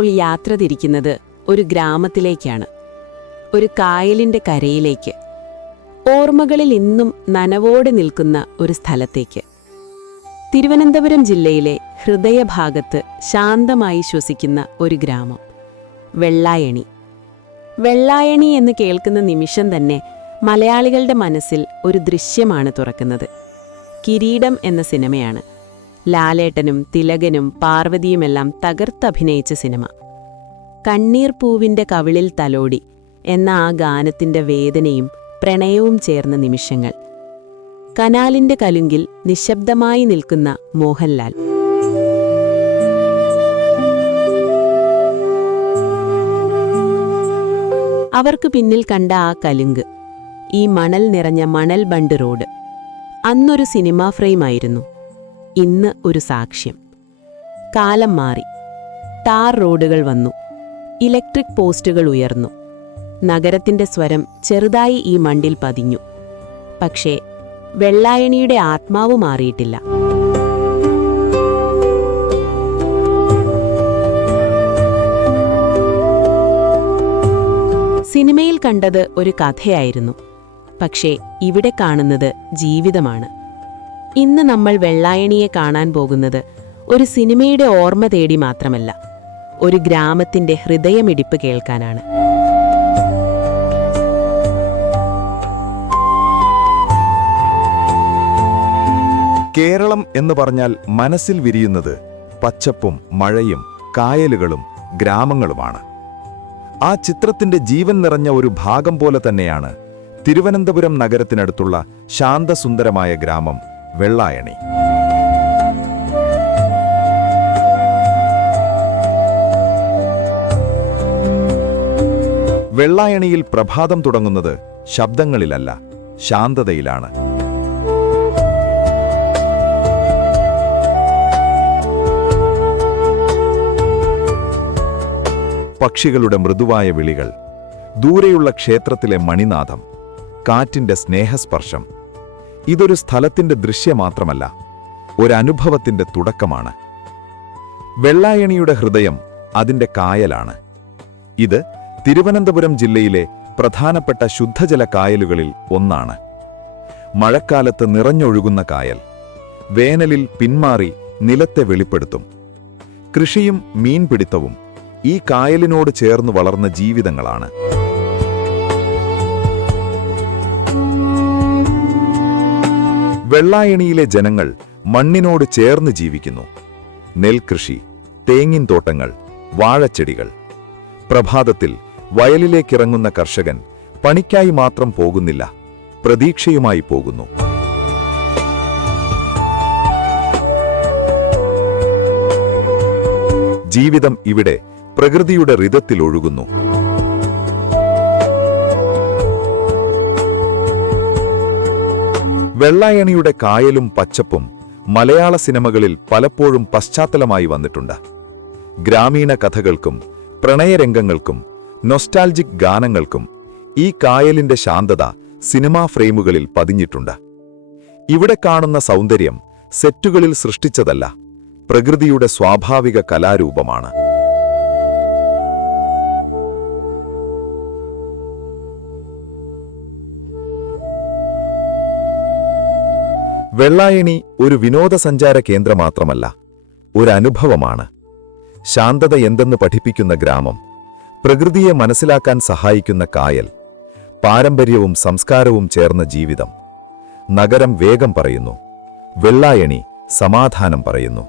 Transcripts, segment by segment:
നമ്മളിപ്പോൾ യാത്ര തിരിക്കുന്നത് ഒരു ഗ്രാമത്തിലേക്കാണ്. ഒരു കായലിന്റെ കരയിലേക്ക്. ഓർമ്മകളിൽ ഇന്നും നനവോടെ നിൽക്കുന്ന ഒരു സ്ഥലത്തേക്ക്. തിരുവനന്തപുരം ജില്ലയിലെ ഹൃദയഭാഗത്ത് ശാന്തമായി ശ്വസിക്കുന്ന ഒരു ഗ്രാമം. വെള്ളായണി. വെള്ളായണി എന്ന് കേൾക്കുന്ന നിമിഷം തന്നെ മലയാളികളുടെ മനസ്സിൽ ഒരു ദൃശ്യമാണ് തുറക്കുന്നത്. കിരീടം എന്ന സിനിമയാണ്. ലാലേട്ടനും തിലകനും പാർവതിയുമെല്ലാം തകർത്തഭിനയിച്ച സിനിമ. കണ്ണീർ പൂവിന്റെ കവിളിൽ തലോടി എന്ന ആ ഗാനത്തിന്റെ വേദനയും പ്രണയവും ചേർന്ന നിമിഷങ്ങൾ. കനാലിന്റെ കലുങ്കിൽ നിശബ്ദമായി നിൽക്കുന്ന മോഹൻലാൽ. അവർക്ക് പിന്നിൽ കണ്ട ആ കലുങ്ക് ഈ മണൽ നിറഞ്ഞ മണൽ ബണ്ട് റോഡ് അന്നൊരു സിനിമാ ഫ്രെയിമായിരുന്നു ഇന്ന് ഒരു സാക്ഷ്യം. കാലം മാറി ടാർ റോഡുകൾ വന്നു. ഇലക്ട്രിക് പോസ്റ്റുകൾ ഉയർന്നു. നഗരത്തിന്റെ സ്വരം ചെറുതായി ഈ മണ്ടിൽ പതിഞ്ഞു. പക്ഷേ വെള്ളായണിയുടെ ആത്മാവ് മാറിയിട്ടില്ല. സിനിമയിൽ കണ്ടത് ഒരു കഥയായിരുന്നു. പക്ഷേ ഇവിടെ കാണുന്നത് ജീവിതമാണ്. ഇന്ന് നമ്മൾ വെള്ളായണിയെ കാണാൻ പോകുന്നത് ഒരു സിനിമയുടെ ഓർമ്മ തേടി മാത്രമല്ല. ഒരു ഗ്രാമത്തിന്റെ ഹൃദയമിടിപ്പ് കേൾക്കാനാണ്. കേരളം എന്ന് പറഞ്ഞാൽ മനസ്സിൽ വിരിയുന്നത് പച്ചപ്പും മഴയും കായലുകളും ഗ്രാമങ്ങളുമാണ്. ആ ചിത്രത്തിന്റെ ജീവൻ നിറഞ്ഞ ഒരു ഭാഗം പോലെ തന്നെയാണ് തിരുവനന്തപുരം നഗരത്തിനടുത്തുള്ള ശാന്തസുന്ദരമായ ഗ്രാമം വെള്ളായണി. വെള്ളായണിയിൽ പ്രഭാതം തുടങ്ങുന്നത് ശബ്ദങ്ങളിലല്ല ശാന്തതയിലാണ്. പക്ഷികളുടെ മൃദുവായ വിളികൾ ദൂരെയുള്ള ക്ഷേത്രത്തിലെ മണിനാഥം കാറ്റിന്റെ സ്നേഹസ്പർശം ഇതൊരു സ്ഥലത്തിന്റെ ദൃശ്യമാത്രമല്ല ഒരനുഭവത്തിന്റെ തുടക്കമാണ്. വെള്ളായണിയുടെ ഹൃദയം അതിന്റെ കായലാണ്. ഇത് തിരുവനന്തപുരം ജില്ലയിലെ പ്രധാനപ്പെട്ട ശുദ്ധജല കായലുകളിൽ ഒന്നാണ്. മഴക്കാലത്ത് നിറഞ്ഞൊഴുകുന്ന കായൽ. വേനലിൽ പിന്മാറി നിലത്തെ വെളിപ്പെടുത്തും. കൃഷിയും മീൻപിടുത്തവും ഈ കായലിനോട് ചേർന്ന് വളർന്ന ജീവിതങ്ങളാണ്. വെള്ളായണിയിലെ ജനങ്ങൾ മണ്ണിനോട് ചേർന്ന് ജീവിക്കുന്നു. നെൽകൃഷി തേങ്ങിൻ തോട്ടങ്ങൾ വാഴച്ചെടികൾ. പ്രഭാതത്തിൽ വയലിലേക്കിറങ്ങുന്ന കർഷകൻ പണിക്കായി മാത്രം പോകുന്നില്ല പ്രതീക്ഷയുമായി പോകുന്നു. ജീവിതം ഇവിടെ പ്രകൃതിയുടെ ഋതത്തിൽ ഒഴുകുന്നു. വെള്ളായണിയുടെ കായലും പച്ചപ്പും മലയാള സിനിമകളിൽ പലപ്പോഴും പശ്ചാത്തലമായി വന്നിട്ടുണ്ട്. ഗ്രാമീണ കഥകൾക്കും പ്രണയരംഗങ്ങൾക്കും നൊസ്റ്റാൾജിക് ഗാനങ്ങൾക്കും ഈ കായലിന്റെ ശാന്തത സിനിമാ ഫ്രെയിമുകളിൽ പതിഞ്ഞിട്ടുണ്ട്. ഇവിടെ കാണുന്ന സൗന്ദര്യം സെറ്റുകളിൽ സൃഷ്ടിച്ചതല്ല പ്രകൃതിയുടെ സ്വാഭാവിക കലാരൂപമാണ്. വെള്ളായണി ഒരു വിനോദസഞ്ചാര കേന്ദ്രം മാത്രമല്ല ഒരു അനുഭവമാണ്. ശാന്തത എന്തെന്ന് പഠിപ്പിക്കുന്ന ഗ്രാമം പ്രകൃതിയെ മനസ്സിലാക്കാൻ സഹായിക്കുന്ന കായൽ പാരമ്പര്യവും സംസ്കാരവും ചേർന്ന ജീവിതം. നഗരം വേഗം പറയുന്നു. വെള്ളായണി സമാധാനം പറയുന്നു.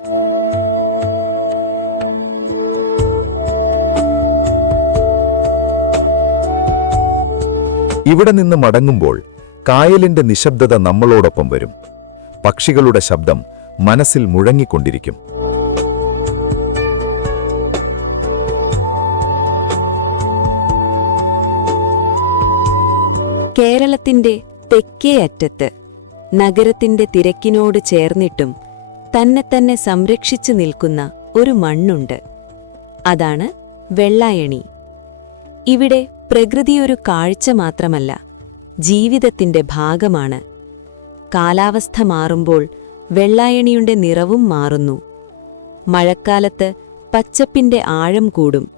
ഇവിടെ നിന്ന് മടങ്ങുമ്പോൾ കായലിന്റെ നിശബ്ദത നമ്മളോടൊപ്പം വരും. പക്ഷികളുടെ ശബ്ദം മനസ്സിൽ മുഴങ്ങിക്കൊണ്ടിരിക്കും. കേരളത്തിന്റെ തെക്കേ അറ്റത്ത് നഗരത്തിന്റെ തിരക്കിനോട് ചേർന്നിട്ടും തന്നെ തന്നെ സംരക്ഷിച്ചു നിൽക്കുന്ന ഒരു മണ്ണുണ്ട്. അതാണ് വെള്ളായണി. ഇവിടെ പ്രകൃതി ഒരു കാഴ്ച മാത്രമല്ല ജീവിതത്തിന്റെ ഭാഗമാണ്. കാലാവസ്ഥ മാറുമ്പോൾ വെള്ളായണിയുടെ നിറവും മാറുന്നു. മഴക്കാലത്ത് പച്ചപ്പിന്റെ ആഴം കൂടും.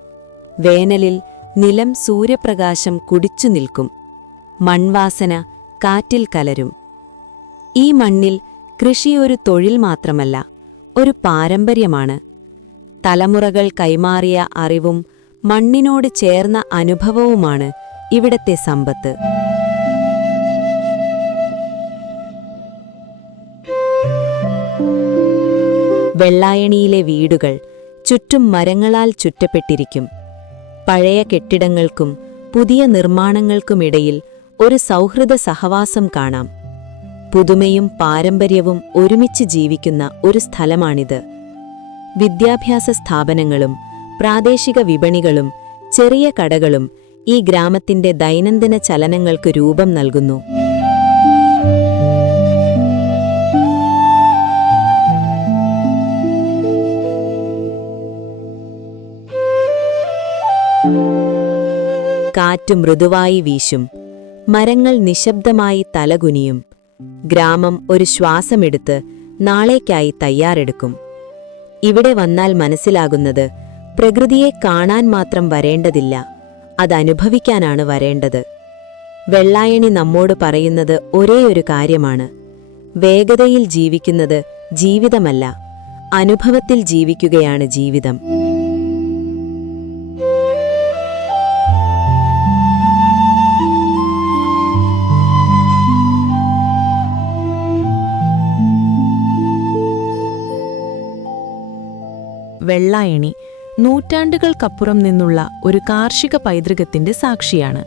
വേനലിൽ നിലം സൂര്യപ്രകാശം കുടിച്ചു നിൽക്കും. മൺവാസന കാറ്റിൽ കലരും. ഈ മണ്ണിൽ കൃഷി ഒരു തൊഴിൽ മാത്രമല്ല ഒരു പാരമ്പര്യമാണ്. തലമുറകൾ കൈമാറിയ അറിവും മണ്ണിനോട് ചേർന്ന അനുഭവവുമാണ് ഇവിടത്തെ സമ്പത്ത്. വെള്ളായണിയിലെ വീടുകൾ ചുറ്റും മരങ്ങളാൽ ചുറ്റപ്പെട്ടിരിക്കും. പഴയ കെട്ടിടങ്ങൾക്കും പുതിയ നിർമ്മാണങ്ങൾക്കുമിടയിൽ ഒരു സൗഹൃദ സഹവാസം കാണാം. പുതുമയും പാരമ്പര്യവും ഒരുമിച്ച് ജീവിക്കുന്ന ഒരു സ്ഥലമാണിത്. വിദ്യാഭ്യാസ സ്ഥാപനങ്ങളും പ്രാദേശിക വിപണികളും ചെറിയ കടകളും ഈ ഗ്രാമത്തിന്റെ ദൈനംദിന ചലനങ്ങൾക്ക് രൂപം നൽകുന്നു. കാറ്റ് മൃദുവായി വീശും. മരങ്ങൾ നിശബ്ദമായി തലകുനിയും. ഗ്രാമം ഒരു ശ്വാസമെടുത്ത് നാളേക്കായി തയ്യാറെടുക്കും. ഇവിടെ വന്നാൽ മനസ്സിലാകുന്നത് പ്രകൃതിയെ കാണാൻ മാത്രം വരേണ്ടതില്ല അതനുഭവിക്കാനാണ് വരേണ്ടത്. വെള്ളായണി നമ്മോട് പറയുന്നത് ഒരേയൊരു കാര്യമാണ്. വേഗതയിൽ ജീവിക്കുന്നത് ജീവിതമല്ല അനുഭവത്തിൽ ജീവിക്കുകയാണ് ജീവിതം. വെള്ളായണി നൂറ്റാണ്ടുകൾക്കപ്പുറം നിന്നുള്ള ഒരു കാർഷിക പൈതൃകത്തിന്റെ സാക്ഷിയാണ്.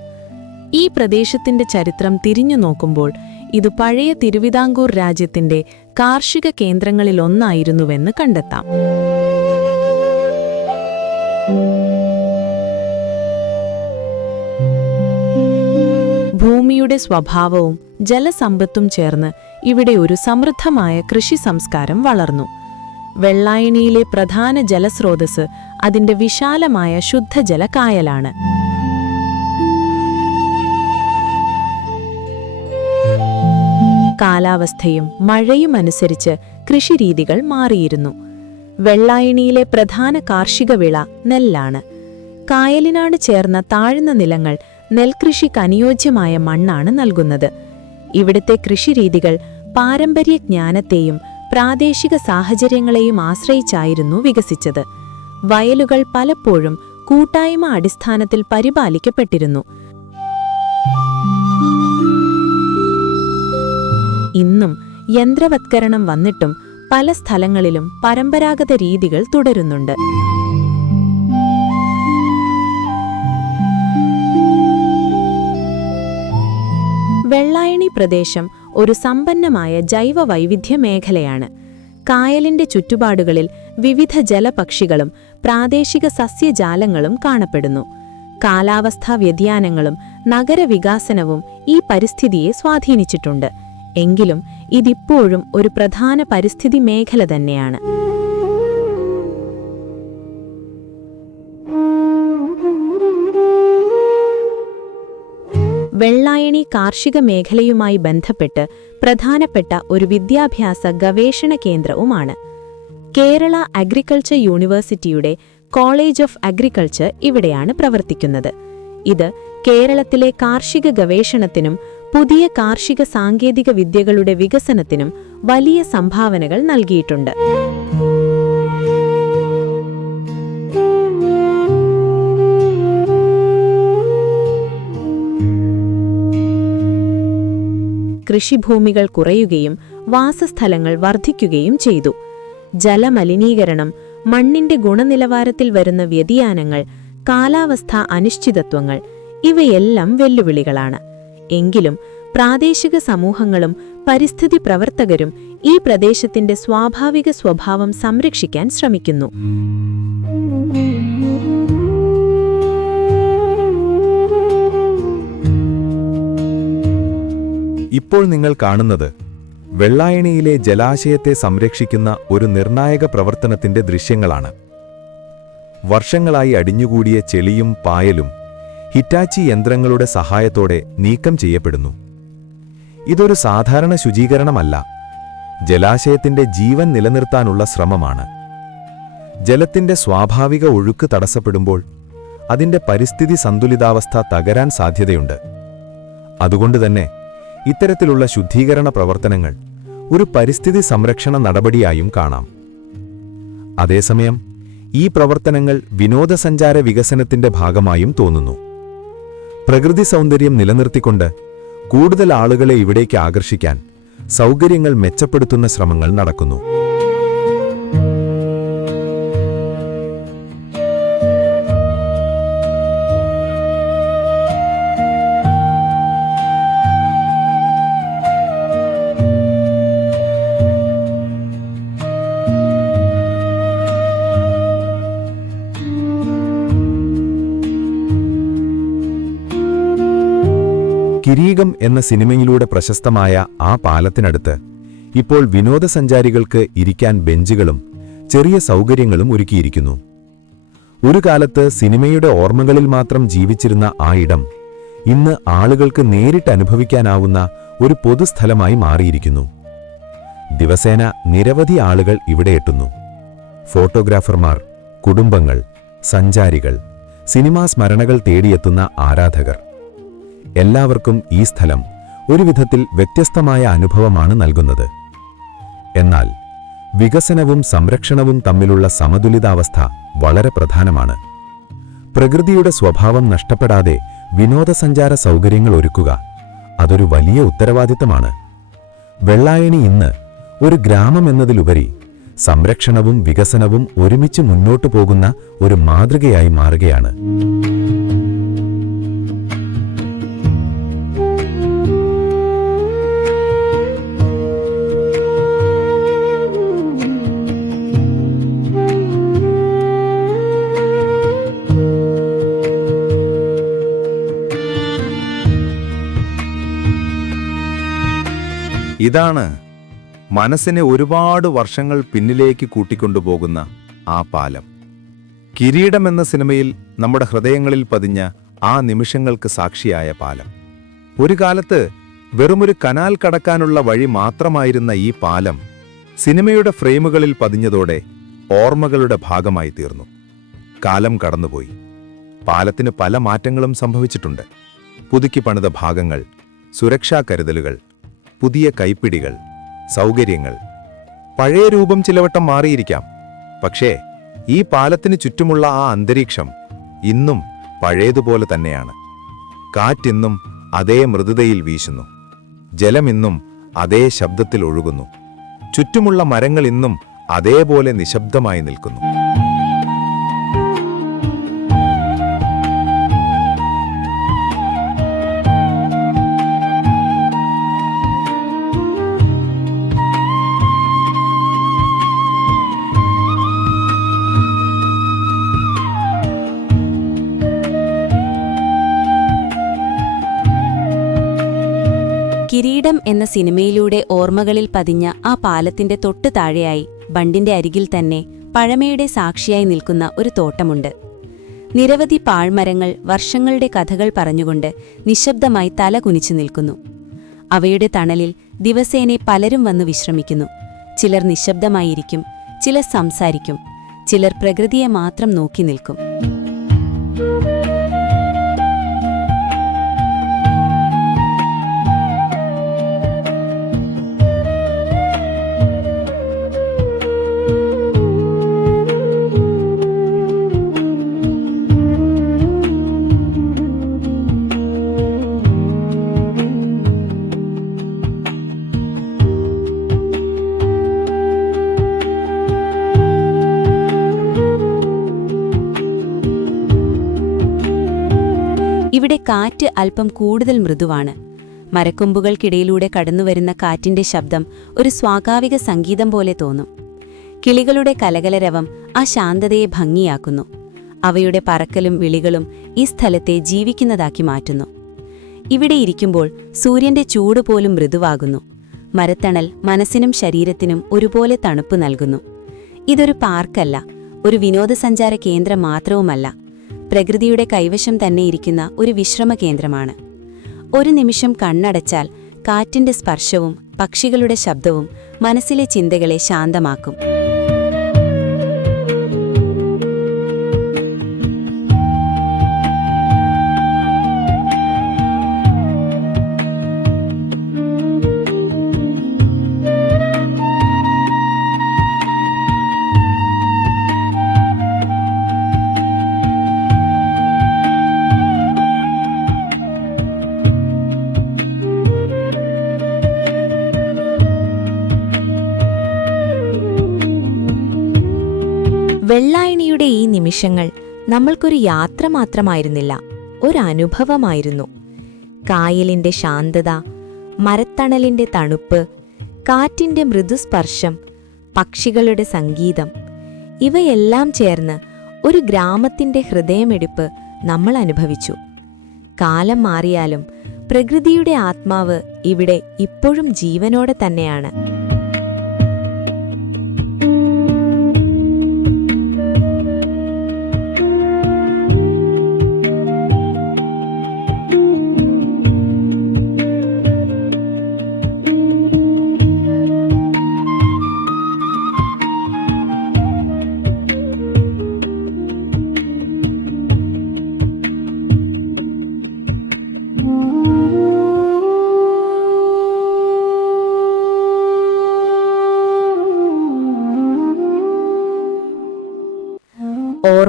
ഈ പ്രദേശത്തിന്റെ ചരിത്രം തിരിഞ്ഞു നോക്കുമ്പോൾ ഇത് പഴയ തിരുവിതാംകൂർ രാജ്യത്തിന്റെ കാർഷിക കേന്ദ്രങ്ങളിലൊന്നായിരുന്നുവെന്ന് കണ്ടെത്താം. ഭൂമിയുടെ സ്വഭാവവും ജലസമ്പത്തും ചേർന്ന് ഇവിടെ ഒരു സമൃദ്ധമായ കൃഷി സംസ്കാരം വളർന്നു. വെള്ളായണിയിലെ പ്രധാന ജലസ്രോതസ് അതിന്റെ വിശാലമായ ശുദ്ധജല കായലാണ് കാലാവസ്ഥയും മഴയും അനുസരിച്ച് കൃഷിരീതികൾ മാറിയിരുന്നു. വെള്ളായണിയിലെ പ്രധാന കാർഷിക വിള നെല്ലാണ്. കായലിനാട് ചേർന്ന താഴ്ന്ന നിലങ്ങൾ നെൽകൃഷിക്ക് അനുയോജ്യമായ മണ്ണാണ് നൽകുന്നത്. ഇവിടുത്തെ കൃഷിരീതികൾ പാരമ്പര്യ ജ്ഞാനത്തെയും പ്രാദേശിക സാഹചര്യങ്ങളെയും ആശ്രയിച്ചായിരുന്നു വികസിച്ചത്. വയലുകൾ പലപ്പോഴും കൂട്ടായ്മ അടിസ്ഥാനത്തിൽ പരിപാലിക്കപ്പെട്ടിരുന്നു. ഇന്നും യന്ത്രവത്കരണം വന്നിട്ടും പല സ്ഥലങ്ങളിലും പരമ്പരാഗത രീതികൾ തുടരുന്നുണ്ട്. വെള്ളായണി പ്രദേശം ഒരു സമ്പന്നമായ ജൈവ വൈവിധ്യ മേഖലയാണ് കായലിന്റെ ചുറ്റുപാടുകളിൽ വിവിധ ജലപക്ഷികളും പ്രാദേശിക സസ്യജാലങ്ങളും കാണപ്പെടുന്നു. കാലാവസ്ഥാ വ്യതിയാനങ്ങളും നഗരവികാസനവും ഈ പരിസ്ഥിതിയെ സ്വാധീനിച്ചിട്ടുണ്ട്. എങ്കിലും ഇതിപ്പോഴും ഒരു പ്രധാന പരിസ്ഥിതി മേഖല തന്നെയാണ്. വെള്ളായണി കാർഷിക മേഖലയുമായി ബന്ധപ്പെട്ട് പ്രധാനപ്പെട്ട ഒരു വിദ്യാഭ്യാസ ഗവേഷണ കേന്ദ്രവുമാണ്. കേരള അഗ്രികൾച്ചർ യൂണിവേഴ്സിറ്റിയുടെ കോളേജ് ഓഫ് അഗ്രികൾച്ചർ ഇവിടെയാണ് പ്രവർത്തിക്കുന്നത്. ഇത് കേരളത്തിലെ കാർഷിക ഗവേഷണത്തിനും പുതിയ കാർഷിക സാങ്കേതിക വിദ്യകളുടെ വികസനത്തിനും വലിയ സംഭാവനകൾ നൽകിയിട്ടുണ്ട്. കൃഷിഭൂമികൾ കുറയുകയും വാസസ്ഥലങ്ങൾ വർദ്ധിക്കുകയും ചെയ്തു. ജലമലിനീകരണം മണ്ണിന്റെ ഗുണനിലവാരത്തിൽ വരുന്ന വ്യതിയാനങ്ങൾ കാലാവസ്ഥാ അനിശ്ചിതത്വങ്ങൾ ഇവയെല്ലാം വെല്ലുവിളികളാണ്. എങ്കിലും പ്രാദേശിക സമൂഹങ്ങളും പരിസ്ഥിതി പ്രവർത്തകരും ഈ പ്രദേശത്തിന്റെ സ്വാഭാവിക സ്വഭാവം സംരക്ഷിക്കാൻ ശ്രമിക്കുന്നു. ഇപ്പോൾ നിങ്ങൾ കാണുന്നത് വെള്ളായണിയിലെ ജലാശയത്തെ സംരക്ഷിക്കുന്ന ഒരു നിർണായക പ്രവർത്തനത്തിന്റെ ദൃശ്യങ്ങളാണ്. വർഷങ്ങളായി അടിഞ്ഞുകൂടിയ ചെളിയും പായലും ഹിറ്റാച്ചി യന്ത്രങ്ങളുടെ സഹായത്തോടെ നീക്കം ചെയ്യപ്പെടുന്നു. ഇതൊരു സാധാരണ ശുചീകരണമല്ല ജലാശയത്തിന്റെ ജീവൻ നിലനിർത്താനുള്ള ശ്രമമാണ്. ജലത്തിന്റെ സ്വാഭാവിക ഒഴുക്ക് തടസ്സപ്പെടുമ്പോൾ അതിന്റെ പരിസ്ഥിതി സന്തുലിതാവസ്ഥ തകരാൻ സാധ്യതയുണ്ട്. അതുകൊണ്ടുതന്നെ ഇത്തരത്തിലുള്ള ശുദ്ധീകരണ പ്രവർത്തനങ്ങൾ ഒരു പരിസ്ഥിതി സംരക്ഷണ നടപടിയായും കാണാം. അതേസമയം ഈ പ്രവർത്തനങ്ങൾ വിനോദസഞ്ചാര വികസനത്തിന്റെ ഭാഗമായും തോന്നുന്നു. പ്രകൃതി സൗന്ദര്യം നിലനിർത്തിക്കൊണ്ട് കൂടുതൽ ആളുകളെ ഇവിടേക്ക് ആകർഷിക്കാൻ സൗകര്യങ്ങൾ മെച്ചപ്പെടുത്തുന്ന ശ്രമങ്ങൾ നടക്കുന്നു. കിരീകം എന്ന സിനിമയിലൂടെ പ്രശസ്തമായ ആ പാലത്തിനടുത്ത് ഇപ്പോൾ വിനോദസഞ്ചാരികൾക്ക് ഇരിക്കാൻ ബെഞ്ചുകളും ചെറിയ സൗകര്യങ്ങളും ഒരുക്കിയിരിക്കുന്നു. ഒരു കാലത്ത് സിനിമയുടെ ഓർമ്മകളിൽ മാത്രം ജീവിച്ചിരുന്ന ആ ഇടം ഇന്ന് ആളുകൾക്ക് നേരിട്ട് അനുഭവിക്കാനാവുന്ന ഒരു പൊതുസ്ഥലമായി മാറിയിരിക്കുന്നു. ദിവസേന നിരവധി ആളുകൾ ഇവിടെ എത്തുന്നു. ഫോട്ടോഗ്രാഫർമാർ കുടുംബങ്ങൾ സഞ്ചാരികൾ സിനിമാ സ്മരണകൾ തേടിയെത്തുന്ന ആരാധകർ. എല്ലാവർക്കും ഈ സ്ഥലം ഒരു വിധത്തിൽ വ്യത്യസ്തമായ അനുഭവമാണ് നൽകുന്നത്. എന്നാൽ വികസനവും സംരക്ഷണവും തമ്മിലുള്ള സമതുലിതാവസ്ഥ വളരെ പ്രധാനമാണ്. പ്രകൃതിയുടെ സ്വഭാവം നഷ്ടപ്പെടാതെ വിനോദസഞ്ചാര സൗകര്യങ്ങൾ ഒരുക്കുക അതൊരു വലിയ ഉത്തരവാദിത്തമാണ്. വെള്ളായണി ഇന്ന് ഒരു ഗ്രാമം എന്നതിലുപരി സംരക്ഷണവും വികസനവും ഒരുമിച്ച് മുന്നോട്ടു പോകുന്ന ഒരു മാതൃകയായി മാറുകയാണ്. ഇതാണ് മനസ്സിനെ ഒരുപാട് വർഷങ്ങൾ പിന്നിലേക്ക് കൂട്ടിക്കൊണ്ടുപോകുന്ന ആ പാലം. കിരീടം എന്ന സിനിമയിൽ നമ്മുടെ ഹൃദയങ്ങളിൽ പതിഞ്ഞ ആ നിമിഷങ്ങൾക്ക് സാക്ഷിയായ പാലം. ഒരു കാലത്ത് വെറുമൊരു കനാൽ കടക്കാനുള്ള വഴി മാത്രമായിരുന്ന ഈ പാലം സിനിമയുടെ ഫ്രെയിമുകളിൽ പതിഞ്ഞതോടെ ഓർമ്മകളുടെ ഭാഗമായി തീർന്നു. കാലം കടന്നുപോയി. പാലത്തിന് പല മാറ്റങ്ങളും സംഭവിച്ചിട്ടുണ്ട്. പുതുക്കി പണിത ഭാഗങ്ങൾ സുരക്ഷാ കരുതലുകൾ പുതിയ കൈപ്പിടികൾ സൗകര്യങ്ങൾ. പഴയ രൂപം ചിലവട്ടം മാറിയിരിക്കാം. പക്ഷേ ഈ പാലത്തിന് ചുറ്റുമുള്ള ആ അന്തരീക്ഷം ഇന്നും പഴയതുപോലെ തന്നെയാണ്. കാറ്റിന്നും അതേ മൃദുതയിൽ വീശുന്നു. ജലമിന്നും അതേ ശബ്ദത്തിൽ ഒഴുകുന്നു. ചുറ്റുമുള്ള മരങ്ങൾ ഇന്നും അതേപോലെ നിശബ്ദമായി നിൽക്കുന്നു. കിരീടം എന്ന സിനിമയിലൂടെ ഓർമ്മകളിൽ പതിഞ്ഞ ആ പാലത്തിന്റെ തൊട്ടു താഴെയായി ബണ്ടിന്റെ അരികിൽ തന്നെ പഴമയുടെ സാക്ഷിയായി നിൽക്കുന്ന ഒരു തോട്ടമുണ്ട്. നിരവധി പാഴ്മരങ്ങൾ വർഷങ്ങളുടെ കഥകൾ പറഞ്ഞുകൊണ്ട് നിശബ്ദമായി തല കുനിച്ചു നിൽക്കുന്നു. അവയുടെ തണലിൽ ദിവസേനെ പലരും വന്ന് വിശ്രമിക്കുന്നു. ചിലർ നിശബ്ദമായിരിക്കും ചിലർ സംസാരിക്കും ചിലർ പ്രകൃതിയെ മാത്രം നോക്കി നിൽക്കും. കാറ്റ് അല്പം കൂടുതൽ മൃദുവാണ്. മരക്കൊമ്പുകൾക്കിടയിലൂടെ കടന്നുവരുന്ന കാറ്റിന്റെ ശബ്ദം ഒരു സ്വാഭാവിക സംഗീതം പോലെ തോന്നും. കിളികളുടെ കലകലരവം ആ ശാന്തതയെ ഭംഗിയാക്കുന്നു. അവയുടെ പറക്കലും വിളികളും ഈ സ്ഥലത്തെ ജീവിക്കുന്നതാക്കി മാറ്റുന്നു. ഇവിടെ ഇരിക്കുമ്പോൾ സൂര്യന്റെ ചൂട് പോലും മൃദുവാകുന്നു. മരത്തണൽ മനസ്സിനും ശരീരത്തിനും ഒരുപോലെ തണുപ്പ് നൽകുന്നു. ഇതൊരു പാർക്കല്ല ഒരു വിനോദസഞ്ചാര കേന്ദ്രം മാത്രവുമല്ല. പ്രകൃതിയുടെ കൈവശം തന്നെ ഇരിക്കുന്ന ഒരു വിശ്രമ കേന്ദ്രമാണ് ഒരു നിമിഷം കണ്ണടച്ചാൽ കാറ്റിന്റെ സ്പർശവും പക്ഷികളുടെ ശബ്ദവും മനസ്സിലെ ചിന്തകളെ ശാന്തമാക്കും. വെള്ളായണിയുടെ ഈ നിമിഷങ്ങൾ നമ്മൾക്കൊരു യാത്ര മാത്രമായിരുന്നില്ല ഒരനുഭവമായിരുന്നു. കായലിന്റെ ശാന്തത മരത്തണലിന്റെ തണുപ്പ് കാറ്റിന്റെ മൃദുസ്പർശം പക്ഷികളുടെ സംഗീതം ഇവയെല്ലാം ചേർന്ന് ഒരു ഗ്രാമത്തിന്റെ ഹൃദയമെടുപ്പ് നമ്മൾ അനുഭവിച്ചു. കാലം മാറിയാലും പ്രകൃതിയുടെ ആത്മാവ് ഇവിടെ ഇപ്പോഴും ജീവനോടെ തന്നെയാണ്.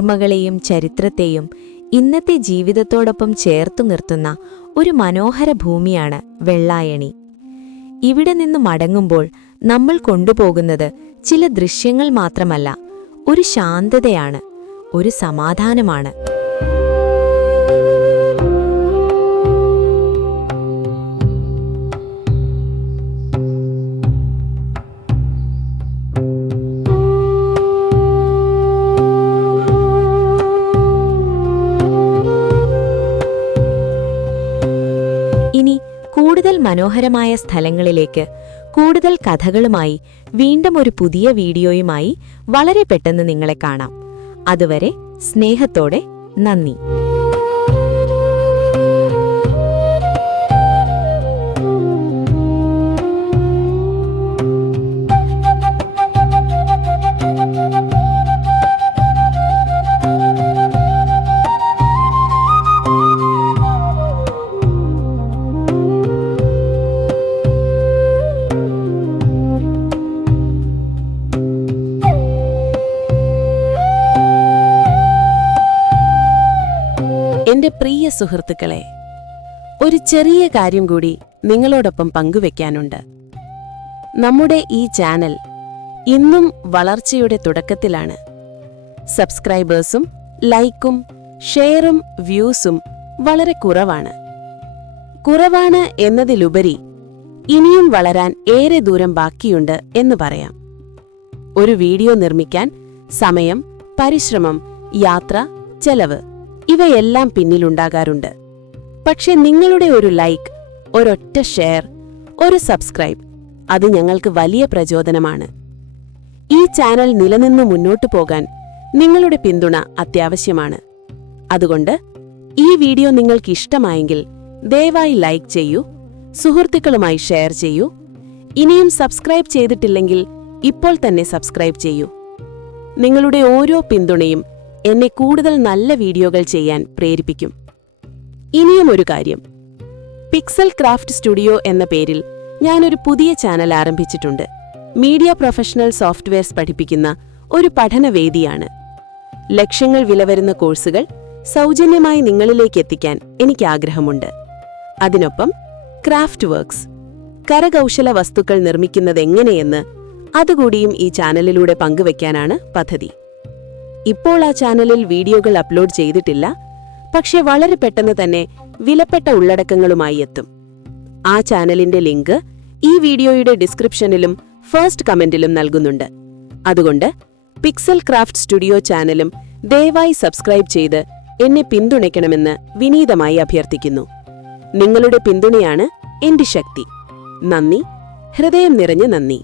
ഓർമ്മകളെയും ചരിത്രത്തെയും ഇന്നത്തെ ജീവിതത്തോടൊപ്പം ചേർത്തു നിർത്തുന്ന ഒരു മനോഹര ഭൂമിയാണ് വെള്ളായണി. ഇവിടെ നിന്ന് മടങ്ങുമ്പോൾ നമ്മൾ കൊണ്ടുപോകുന്നത് ചില ദൃശ്യങ്ങൾ മാത്രമല്ല ഒരു ശാന്തതയാണ് ഒരു സമാധാനമാണ്. മനോഹരമായ സ്ഥലങ്ങളിലേക്ക് കൂടുതൽ കഥകളുമായി വീണ്ടും ഒരു പുതിയ വീഡിയോയുമായി വളരെ പെട്ടെന്ന് നിങ്ങളെ കാണാം. അതുവരെ സ്നേഹത്തോടെ നന്ദി. സുഹൃത്തുക്കളെ ഒരു ചെറിയ കാര്യം കൂടി നിങ്ങളോടൊപ്പം പങ്കുവെക്കാനുണ്ട്. നമ്മുടെ ഈ ചാനൽ ഇന്നും വളർച്ചയുടെ തുടക്കത്തിലാണ്. സബ്സ്ക്രൈബേഴ്സും ലൈക്കും ഷെയറും വ്യൂസും വളരെ കുറവാണ്. കുറവാണ് എന്നതിലുപരി ഇനിയും വളരാൻ ഏറെ ദൂരം ബാക്കിയുണ്ട് എന്ന് പറയാം. ഒരു വീഡിയോ നിർമ്മിക്കാൻ സമയം പരിശ്രമം യാത്ര ചെലവ് ഇവയെല്ലാം പിന്നിലുണ്ടാകാറുണ്ട്. പക്ഷെ നിങ്ങളുടെ ഒരു ലൈക്ക് ഒരൊറ്റ ഷെയർ ഒരു സബ്സ്ക്രൈബ് അത് ഞങ്ങൾക്ക് വലിയ പ്രചോദനമാണ്. ഈ ചാനൽ നിലനിന്ന് മുന്നോട്ടു പോകാൻ നിങ്ങളുടെ പിന്തുണ അത്യാവശ്യമാണ്. അതുകൊണ്ട് ഈ വീഡിയോ നിങ്ങൾക്ക് ഇഷ്ടമായെങ്കിൽ ദയവായി ലൈക്ക് ചെയ്യൂ സുഹൃത്തുക്കളുമായി ഷെയർ ചെയ്യൂ. ഇനിയും സബ്സ്ക്രൈബ് ചെയ്തിട്ടില്ലെങ്കിൽ ഇപ്പോൾ തന്നെ സബ്സ്ക്രൈബ് ചെയ്യൂ. നിങ്ങളുടെ ഓരോ പിന്തുണയും എന്നെ കൂടുതൽ നല്ല വീഡിയോകൾ ചെയ്യാൻ പ്രേരിപ്പിക്കും. ഇനിയും ഒരു കാര്യം. പിക്സൽ ക്രാഫ്റ്റ് സ്റ്റുഡിയോ എന്ന പേരിൽ ഞാനൊരു പുതിയ ചാനൽ ആരംഭിച്ചിട്ടുണ്ട്. മീഡിയ പ്രൊഫഷണൽ സോഫ്റ്റ്വെയർസ് പഠിപ്പിക്കുന്ന ഒരു പഠനവേദിയാണ് ലക്ഷങ്ങൾ വിലവരുന്ന കോഴ്സുകൾ സൗജന്യമായി നിങ്ങളിലേക്ക് എത്തിക്കാൻ എനിക്ക് ആഗ്രഹമുണ്ട്. അതിനൊപ്പം ക്രാഫ്റ്റ് വർക്ക്സ് കരകൗശല വസ്തുക്കൾ നിർമ്മിക്കുന്നതെങ്ങനെയെന്ന് അതുകൂടിയും ഈ ചാനലിലൂടെ പങ്കുവെക്കാനാണ് പദ്ധതി. ഇപ്പോൾ ആ ചാനലിൽ വീഡിയോകൾ അപ്ലോഡ് ചെയ്തിട്ടില്ല പക്ഷെ വളരെ പെട്ടെന്ന് തന്നെ വിലപ്പെട്ട ഉള്ളടക്കങ്ങളുമായി എത്തും. ആ ചാനലിന്റെ ലിങ്ക് ഈ വീഡിയോയുടെ ഡിസ്ക്രിപ്ഷനിലും ഫസ്റ്റ് കമന്റിലും നൽകുന്നുണ്ട്. അതുകൊണ്ട് പിക്സൽ ക്രാഫ്റ്റ് സ്റ്റുഡിയോ ചാനലും ദയവായി സബ്സ്ക്രൈബ് ചെയ്ത് എന്നെ പിന്തുണയ്ക്കണമെന്ന് വിനീതമായി അഭ്യർത്ഥിക്കുന്നു. നിങ്ങളുടെ പിന്തുണയാണ് എന്റെ ശക്തി. നന്ദി. ഹൃദയം നിറഞ്ഞ നന്ദി.